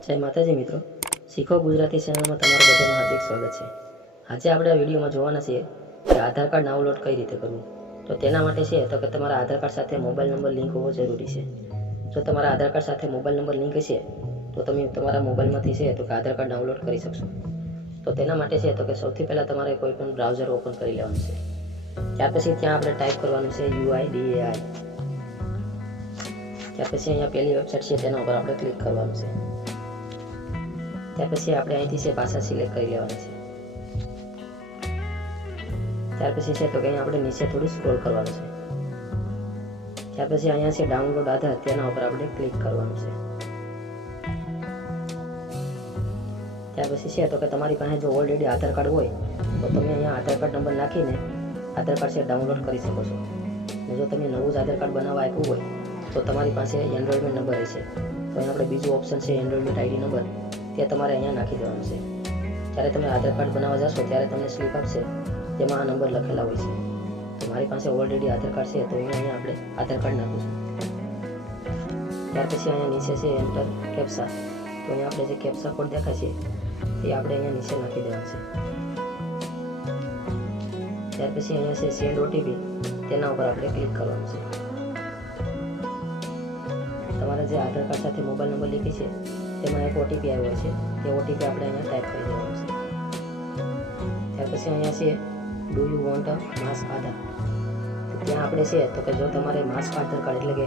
જય માતાજી મિત્રો, શીખો ગુજરાતી ચેનલમાં તમારું બધાનું હાર્દિક સ્વાગત છે। આજે આપણે આ વિડીયોમાં જોવાના છીએ કે આધાર કાર્ડ ડાઉનલોડ કઈ રીતે કરવું। તો તેના માટે છે તો કે તમારા આધાર કાર્ડ સાથે મોબાઈલ નંબર લિંક હોવો જરૂરી છે। જો તમારા આધાર કાર્ડ સાથે મોબાઈલ નંબર લિંક હશે તો તમે તમારા મોબાઈલમાંથી છે તો કે આધાર કાર્ડ ડાઉનલોડ કરી શકશો। તો તેના માટે છે તો કે સૌથી પહેલાં તમારે કોઈ પણ બ્રાઉઝર ઓપન કરી લેવાનું છે। ત્યાર પછી ત્યાં આપણે ટાઈપ કરવાનું છે UIDAI। ત્યાર પછી અહીંયા પહેલી વેબસાઇટ છે તેના ઉપર આપણે ક્લિક કરવાનું છે। ત્યાર પછી આપણે અહીંથી છે ભાષા સિલેક્ટ કરી લેવાની છે। ત્યાર પછી છે તો કે અહીંયા આપણે નીચે થોડું સ્ક્રોલ કરવાનું છે। ત્યાર પછી અહીંયા છે ડાઉનલોડ આધાર, તેના ઉપર આપણે ક્લિક કરવાનું છે। ત્યાર પછી છે તો કે તમારી પાસે જો ઓલરેડી આધાર કાર્ડ હોય તો તમે અહીંયા આધાર કાર્ડ નંબર નાખીને આધાર કાર્ડ છે ડાઉનલોડ કરી શકો છો। અને જો તમે નવું જ આધાર કાર્ડ બનાવવા આપ્યું હોય તો તમારી પાસે એનરોલમેન્ટ નંબર હશે તો અહીંયા આપણે બીજું ઓપ્શન છે એનરોલમેન્ટ આઈડી નંબર, તે તમારે અહીંયા નાખી દેવાનું છે। જ્યારે તમે આધાર કાર્ડ બનાવવા જશો ત્યારે તમને સ્લીપ આપશે તેમાં આ નંબર લખેલા હોય છે। તો મારી પાસે ઓલરેડી આધાર કાર્ડ છે તો અહીંયા આપણે આધાર કાર્ડ નાખીશું। ત્યાર પછી અહીંયા નીચે છે એન્ટર કેપ્સા, તો અહીંયા આપણે જે કેપ્સા કોડ દેખાશે તે આપણે અહીંયા નીચે નાખી દેવાનું છે। ત્યાર પછી અહીંયા છે સેન્ડ ઓટીપી, તેના ઉપર આપણે ક્લિક કરવાનું છે। તમારા જે આધાર કાર્ડ સાથે મોબાઈલ નંબર લીધી છે તેમાં એક ઓટીપી આવ્યો છે, તે ઓટીપી આપણે અહીંયા ટાઈપ કરી દેવાનું છે। ત્યાર પછી અહીંયા છે do you want a mask Aadhaar, ત્યાં આપણે છે તો કે જો તમારે માસ્ક આધાર કાર્ડ એટલે કે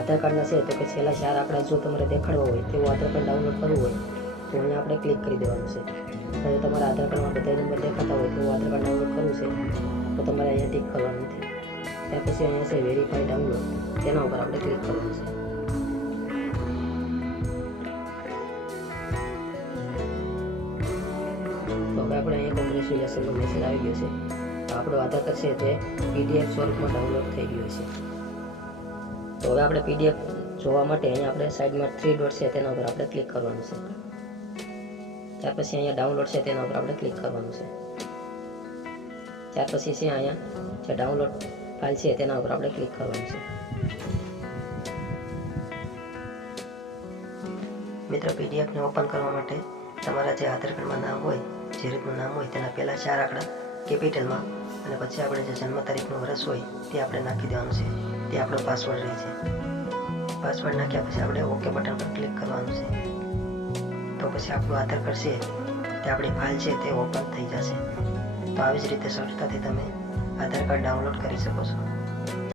આધાર કાર્ડના છે તો કે છેલ્લા 4 આંકડા જો તમારે દેખાડવા હોય તેવું આધાર કાર્ડ ડાઉનલોડ કરવું હોય તો અહીંયા આપણે ક્લિક કરી દેવાનું છે। જો તમારા આધાર કાર્ડમાં બધા નંબર દેખાતા હોય તેવું આધાર કાર્ડ ડાઉનલોડ કરવું છે તો તમારે અહીંયા ટિક કરવાનું નથી। ત્યાર પછી અહીંયા છે વેરીફાઈ ડાઉનલોડ, તેના ઉપર આપણે ક્લિક કરવાનું છે। તો હવે આપણે અહીંયા કોંગ્રેચ્યુલેશનનો મેસેજ આવી ગયો છે। આપણો આધાર કાર્ડ છે તે PDF સ્વરૂપમાં ડાઉનલોડ થઈ ગયું છે। તો હવે આપણે PDF જોવા માટે અહીંયા આપણે સાઈડમાં 3 ડોટ છે તેના ઉપર આપણે ક્લિક કરવાનું છે। ત્યાર પછી અહીંયા ડાઉનલોડ છે તેના ઉપર આપણે ક્લિક કરવાનું છે। ત્યાર પછી છે અહીંયા જે ડાઉનલોડ ફાઇલ છે તેના ઉપર આપણે ક્લિક કરવાનું છે। મિત્રો, પીડીએફને ઓપન કરવા માટે તમારા જે આધાર કાર્ડમાં નામ હોય, જે રીતનું નામ હોય તેના પહેલા 4 આંકડા કેપિટલમાં અને પછી આપણે જે જન્મ તારીખનું વર્ષ હોય તે આપણે નાખી દેવાનું છે, તે આપણો પાસવર્ડ રહે છે। પાસવર્ડ નાખ્યા પછી આપણે ઓકે બટન પર ક્લિક કરવાનું છે। તો પછી આપણું આધાર કાર્ડ છે તે આપણી ફાઇલ છે તે ઓપન થઈ જશે। તો આવી જ રીતે સરળતાથી તમે આધાર કાર્ડ ડાઉનલોડ કરી શકો છો।